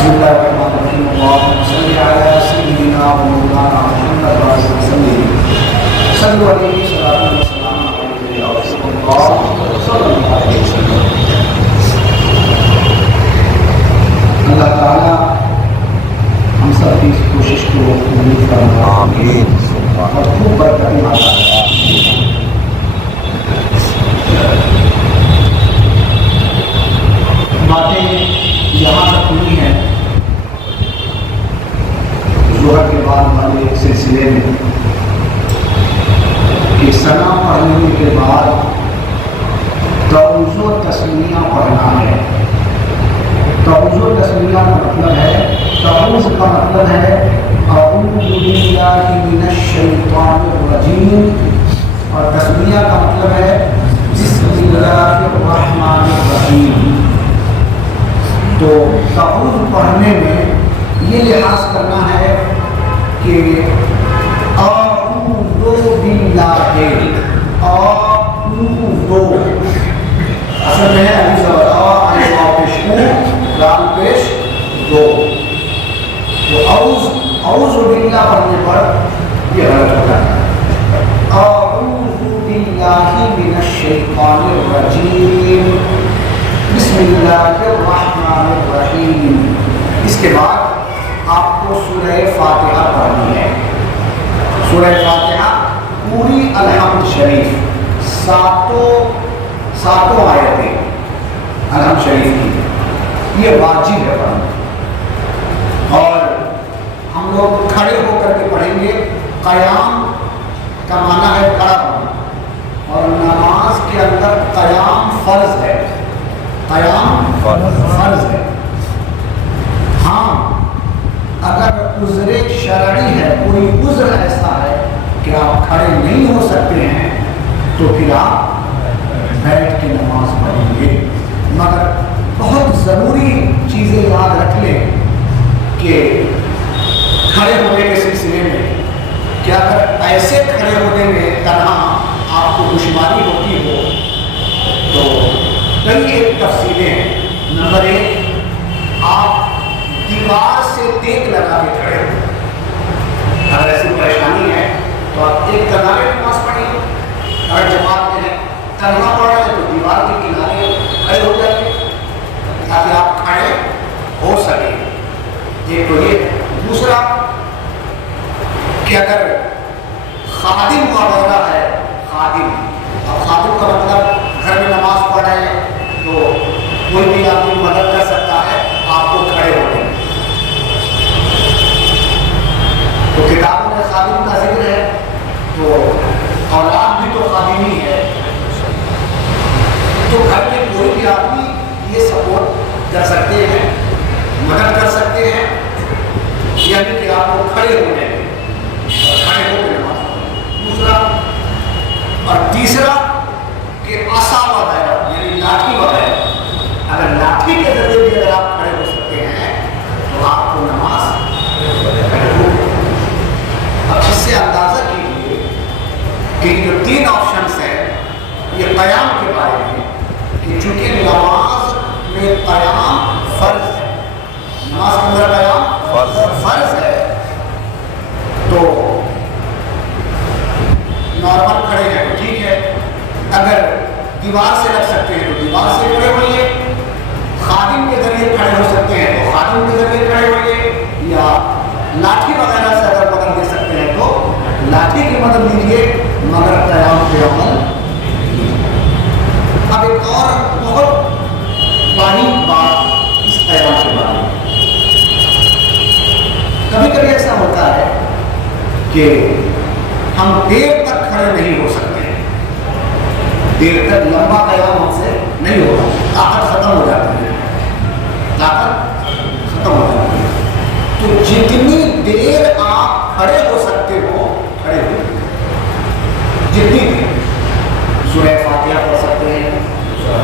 بسم الله الرحمن الرحيم اللهم صل على سيدنا ومولانا محمد وعلى آله وسلم صلوا عليه صلاة وسلام عليك يا رسول الله صلى الله عليه وسلم. اللہ تعالیٰ ہم سب کی اس کوشش کو قبول فرمائے آمین اور خوب برکت عطا فرمائے. باتیں یہاں تک ہوئی ہیں ظہر کے بعد والے سلسلے میں کہ ثنا پڑھنے کے بعد تعوذ و تسمیہ پڑھنا ہے. تعوذ و تسمیہ کا مطلب ہے، تعوذ کا مطلب ہے اعوذ باللہ من الشیطان الرجیم، اور تسمیہ کا مطلب ہے بسم اللہ الرحمن الرحیم. تو تعوذ پڑھنے میں یہ لحاظ کرنا ہے کہ اعوذ باللہ، اعوذ اصل میں ہے علی زبر پیش لام پیش دو. تو اعوذ باللہ پڑھنے پر یہ غلط ہوتا ہے. اعوذ باللہ من الشیطان الرجیم بسم اللہ الرحمن الرحیم. اس کے بعد آپ کو سورہ فاتحہ پڑھنی ہے. سورہ فاتحہ پوری الحمد شریف ساتوں آیتیں الحمد شریف کی، یہ واجب ہے پڑھنا. اور ہم لوگ کھڑے ہو کر کے پڑھیں گے. قیام کا معنی ہے کھڑا ہونا، اور نماز کے اندر قیام فرض ہے. قیام فرض ہے. ہاں اگر عذر شرعی ہے، کوئی عذر ایسا ہے کہ آپ کھڑے نہیں ہو سکتے ہیں، تو پھر آپ بیٹھ کے نماز پڑھیں گے. مگر بہت ضروری چیزیں یاد رکھ لیں کہ کھڑے ہونے کے سلسلے میں کہ اگر ایسے کھڑے ہونے میں تنہا آپ کو دشواری ہوتی ہو تو کئی ایک تفصیلیں ہیں. نمبر 1، آپ دیوار سے ٹیک لگا کے کھڑے ہو. اگر ایسی پریشانی ہے تو آپ ایک کنارے نماز پڑھیے. اگر جماعت میں تنہا پڑھ رہے ہیں تو دیوار کے کنارے کھڑے ہو جائیں تاکہ آپ کھڑے ہو سکیں. ایک تو یہ. دوسرا کہ اگر خادم وغیرہ ہے، خادم، اب خادم کا مطلب گھر میں نماز پڑھ رہے ہیں تو کوئی بھی آپ کی مدد کر سکتا ہے آپ کو کھڑے ہونے. تو کتابوں میں خادم کا ذکر ہے، تو اولاد بھی تو خادم ہی ہے. تو گھر میں کوئی بھی آدمی یہ سپورٹ کر سکتے ہیں، مدد کر سکتے ہیں، یعنی کہ آپ کو کھڑے ہونے میں کھڑے ہو کے نماز. دوسرا اور تیسرا کہ عصا وغیرہ یعنی لاٹھی وغیرہ، اگر لاٹھی کے ذریعے بھی اگر آپ کھڑے ہو سکتے ہیں تو آپ کو نماز کھڑے ہو. اب اس سے اندازہ کیجیے کہ جو 3 آپشنس ہیں یہ قیام کے بارے میں، کہ چونکہ نماز میں قیام فرض ہے، نماز کے اندر قیام فرض ہے، تو نارمل کھڑے ہیں تو ٹھیک ہے. اگر دیوار سے رکھ سکتے ہیں تو دیوار سے کھڑے ہوئیے. خادم کے ذریعے کھڑے ہو سکتے ہیں تو خادم کے ذریعے کھڑے ہوئیے، یا لاٹھی وغیرہ سے اگر مدد دے سکتے ہیں تو لاٹھی کی مدد لیجیے، مگر قیام پہ عمل. اب ایک اور بہت باریک بات اس قیام کے بارے میں. کبھی کبھی ایسا ہوتا ہے کہ ہم دیر تک کھڑے نہیں ہو سکتے ہیں، دیر تک لمبا قیام ہم سے نہیں ہوگا، طاقت ختم ہو جاتی ہے، طاقت ختم ہو جاتی ہے. تو جتنی دیر آپ کھڑے ہو سکتے ہو کھڑے ہو، جتنی دیر. سورہ فاتحہ پڑھ سکتے ہیں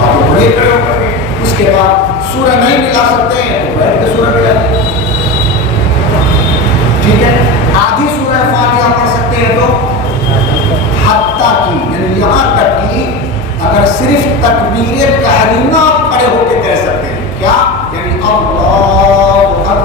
آپ کو بڑے کھڑے ہو کر کے. اس کے بعد سورہ نہیں ملا سکتے ہیں تو بیٹھ کے سورہ ملا دیں. ٹھیک ہے. آدھی سورہ فاتحہ پڑھ سکتے ہیں تو حتیٰ کی یعنی یہاں تک کہ اگر صرف تکبیر تحریمہ آپ کھڑے ہو کے کہہ سکتے ہیں. کیا؟ یعنی اللہ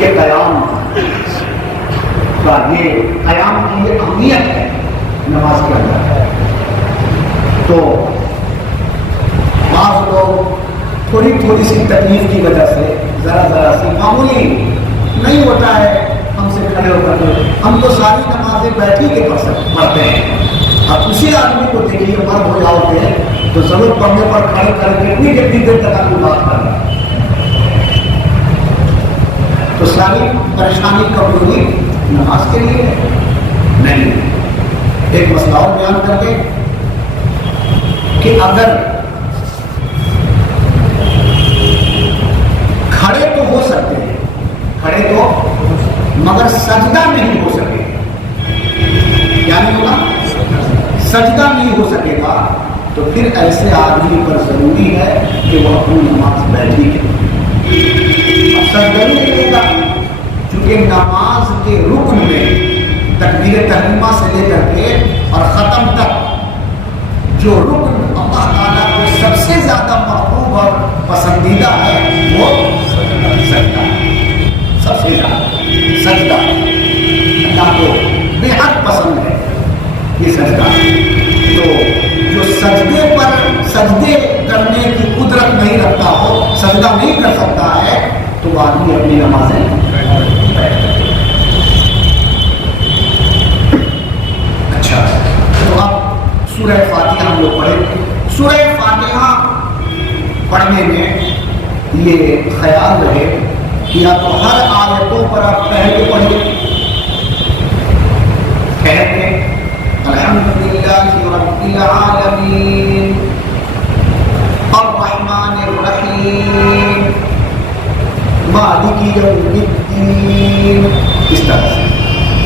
یہ قیام کا یہ قیام کی یہ اہمیت ہے نماز کے اندر. تو بعض لوگ تھوڑی تھوڑی سی تکلیف کی وجہ سے ذرا سی معمولی نہیں ہوتا ہے ہم سے کھڑے ہو کر کے, ہم تو ساری نمازیں بیٹھی کے پڑھتے ہیں. اب اسی آدمی کو دیکھیے مرد ہو جاؤ گے تو ضرورت پڑنے پر کھڑے کر کے کتنی دیر تک آپ کی بات کر رہا ہے. تو ساری پریشانی کب ہوگی؟ نماز کے لیے نہیں. ایک مسئلہ اور بیان کر کے کہ اگر کھڑے تو ہو سکتے ہیں, کھڑے تو, مگر سجدہ نہیں ہو سکے, کیا نہیں ہوگا؟ سجدہ نہیں ہو سکے گا, تو پھر ایسے آدمی پر ضروری ہے کہ وہ اپنی نماز بیٹھی کرے. اب سجدہ نہیں کرے گا چونکہ نماز کے رکن میں تکبیر تحریمہ سے لے کر کے اور ختم تک جو رکن اللہ تعالیٰ کو سب سے زیادہ محبوب اور پسندیدہ ہے وہ سجدہ ہے. سب سے زیادہ سجدہ اللہ کو بے حد پسند ہے یہ سجدہ. تو جو سجدے پر سجدے کرنے کی قدرت نہیں رکھتا ہو, سجدہ نہیں کر سکتا ہے, تو وہ آدمی اپنی نمازیں. اچھا, تو اب سورہ فاتحہ ہم لوگ پڑھیں. سورہ فاتحہ پڑھنے میں یہ خیال رہے کہ یا تو ہر آیتوں پر آپ پہلے پڑھیں, کہتے الحمدللہ رب العالمین الرحمن الرحیم مالک یوم الدین, اس طرح سے.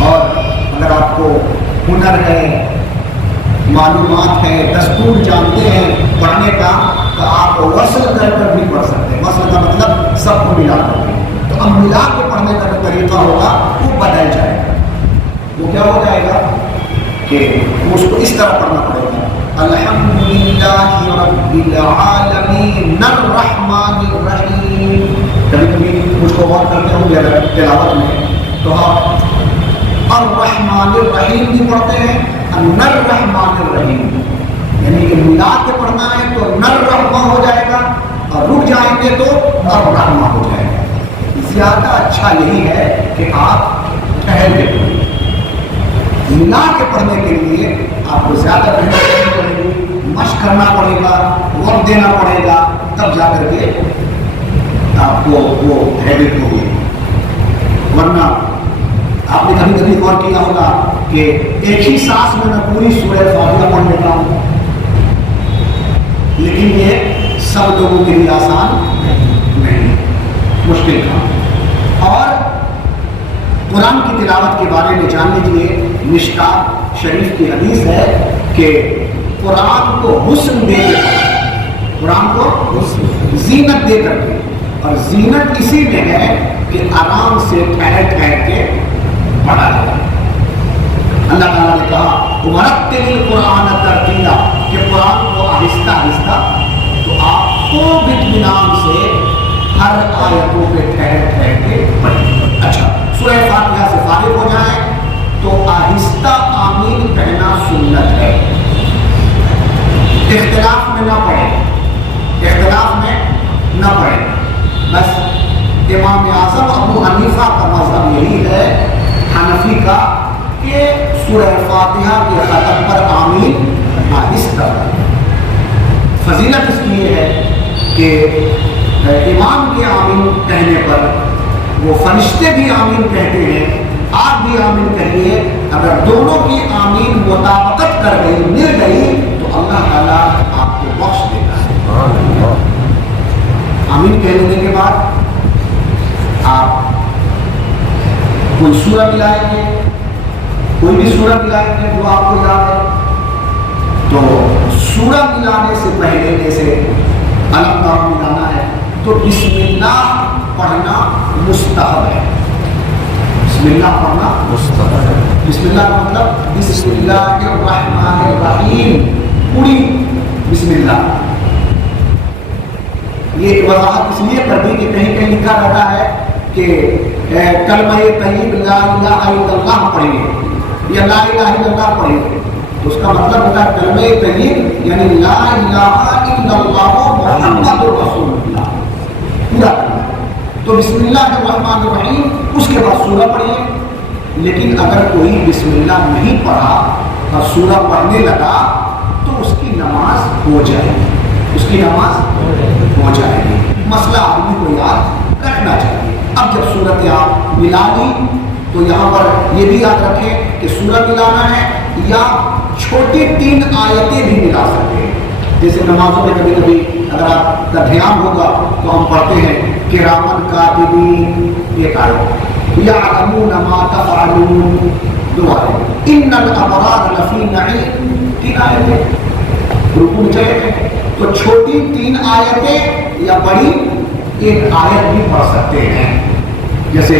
اور اگر آپ کو ہنر ہے, معلومات ہے, دستور جانتے ہیں پڑھنے کا, تو آپ وصل کر کر بھی پڑھ سکتے ہیں. وصل کا مطلب سب کو ملا کر کے. تو اب ملا کے پڑھنے کا جو طریقہ ہوگا وہ بدل جائے گا. وہ کیا ہو جائے گا کہ اس کو اس طرح پڑھنا پڑے گا, الحمدللہ رب العالمین الرحمن الرحیم. کبھی کبھی مجھ کو غور کرتے ہوں گے تلاوت میں, تو آپ الرحمن الرحیم بھی پڑھتے ہیں, الرحمن الرحیم, یعنی کہ ملا کے پڑھنا ہے تو الرحمہ ہو جائے گا, اور رک جائیں گے تو الرحمہ ہو جائے گا. زیادہ اچھا یہی ہے کہ آپ ٹہل کے پڑھیں. ملا کے پڑھنے کے لیے آپ کو زیادہ محنت کرنی پڑے گی, مشق کرنا پڑے گا, وقت دینا پڑے گا, تب جا کر کے آپ کو وہ ہیبٹ ہوگی. ورنہ آپ نے کبھی کبھی غور کیا ہوگا کہ ایک ہی سانس میں میں پوری سورہ فاتحہ پڑھ لیتا ہوں, لیکن یہ سب لوگوں کے لیے آسان نہیں, مشکل کام. اور قرآن کی تلاوت کے بارے میں جان لیجیے, مشکات شریف کی حدیث ہے کہ قرآن کو حسن دے کر, قرآن کو زینت دے کر کے, اور زینت اسی میں ہے کہ آرام سے ٹھہر ٹھہر کے پڑھا جائے. اللہ تعالیٰ نے کہا وَرَتِّلِ الْقُرْآنَ تَرْتِیلًا, کہ قرآن کو آہستہ آہستہ, تو آپ کو اطمینان سے ہر آیتوں پہ ٹھہر ٹھہر کے پڑھیں. اچھا, سورہ فاتحہ سے فارغ ہو جائیں تو آہستہ آمین کہنا سنت ہے. اختلاف میں نہ پڑھیں, اختلاف میں نہ پڑھیں. بس امام اعظم ابو حنیفہ کا مذہب یہی ہے, حنفی کا, کہ سورہ فاتحہ کے ختم پر آمین آہستہ. فضیلت اس کی یہ ہے کہ امام کے آمین کہنے پر وہ فرشتے بھی آمین کہتے ہیں, آپ بھی آمین کہیے. اگر دونوں کی آمین مطابقت کر گئی, مل گئی, تو اللہ تعالیٰ آپ کو بخش دیتا ہے. آمین کہہ لینے کے بعد آپ کوئی سورہ ملائیں گے, کوئی بھی سورہ ملائیں گے جو آپ کو یاد ہے. تو سورہ ملانے سے پہلے جیسے الف لام ملانا ہے تو بسم اللہ پڑھنا مستحب ہے. بسم اللہ پڑھنا مستحب ہے. بسم اللہ کا مطلب بسم اللہ الرحمن الرحیم, پوری بسم اللہ. یہ وضاحت اس لیے کر دی کہ کہیں کہیں لکھا رہتا ہے کہ کلمہ طیب لا الہ الا اللہ پڑھیں گے یا لا الہ الا اللہ پڑھیں گے، تو اس کا مطلب ہوتا ہے کلمہ طیب یعنی لا الہ الا اللہ محمد رسول اللہ پورا کرنا ہے۔ تو بسم اللہ الرحمن الرحیم اس کے بعد سورہ پڑھیے۔ لیکن اگر کوئی بسم اللہ نہیں پڑھا اور سورہ پڑھنے لگا تو اس کی نماز ہو جائے گی، اس کی نماز ہو جائے گی۔ مسئلہ آدمی کو یاد رکھنا چاہیے۔ اب جب صورت آپ ملا لی تو یہاں پر یہ بھی یاد رکھیں کہ سورہ ملانا ہے یا چھوٹی 3 آیتیں بھی ملا سکتے ہیں۔ جیسے نمازوں میں کبھی کبھی اگر آپ کا دھیان ہوگا تو ہم پڑھتے ہیں کرامن کاتبین، ایک آیت، یعلمون ما تفعلون، 2 آیت، ان الابرار لفی نعیم، 3 آیتیں۔ رکوع میں چلے گئے تو چھوٹی 3 آیتیں یا بڑی 1 آیت بھی پڑھ سکتے ہیں، جیسے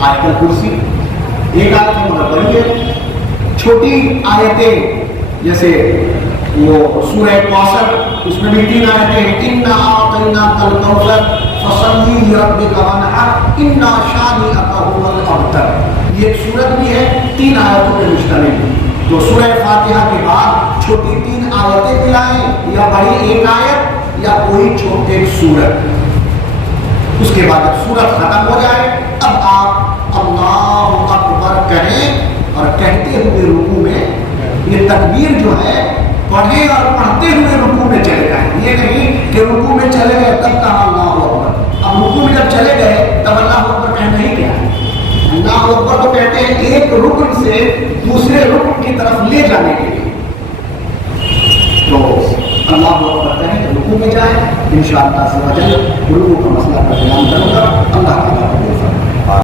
آیت الکرسی 1 آیت ہے مگر بڑی ہے۔ چھوٹی آیتیں جیسے وہ سورہ کوثر، اس میں بھی 3 آیتیں ہیں، انا اعطیناک الکوثر فصلی لربک وانحر انا شانئک هو الابتر، یہ ایک سورت بھی ہے 3 آیتوں پہ مشتمل۔ تو سورہ فاتحہ کے بعد چھوٹی 3 آیتیں ملائیں یا بڑی 1 آیت یا کوئی چھوٹی ایک سورت۔ اس کے بعد جب سورت ختم ہو جائے اب آپ اللہ اکبر کہیں اور کہتے ہوئے رکوع میں، یہ تکبیر جو ہے پڑھیں اور پڑھتے ہوئے رکوع میں چلے جائیں، یہ نہیں کہ رکوع میں چلے گئے تب کہا اللہ اکبر۔ اب رکوع میں جب چلے گئے تب اللہ اکبر کہنا ہی کیا ہے؟ اللہ اکبر تو کہتے ہیں ایک رکن سے دوسرے رکن کی طرف لے جانے کے لیے۔ تو اللہ اکبر کہیں تو رکوع میں جائیں، انشاءاللہ رکوع کا مسئلہ کا بیان کروں گا۔ اللہ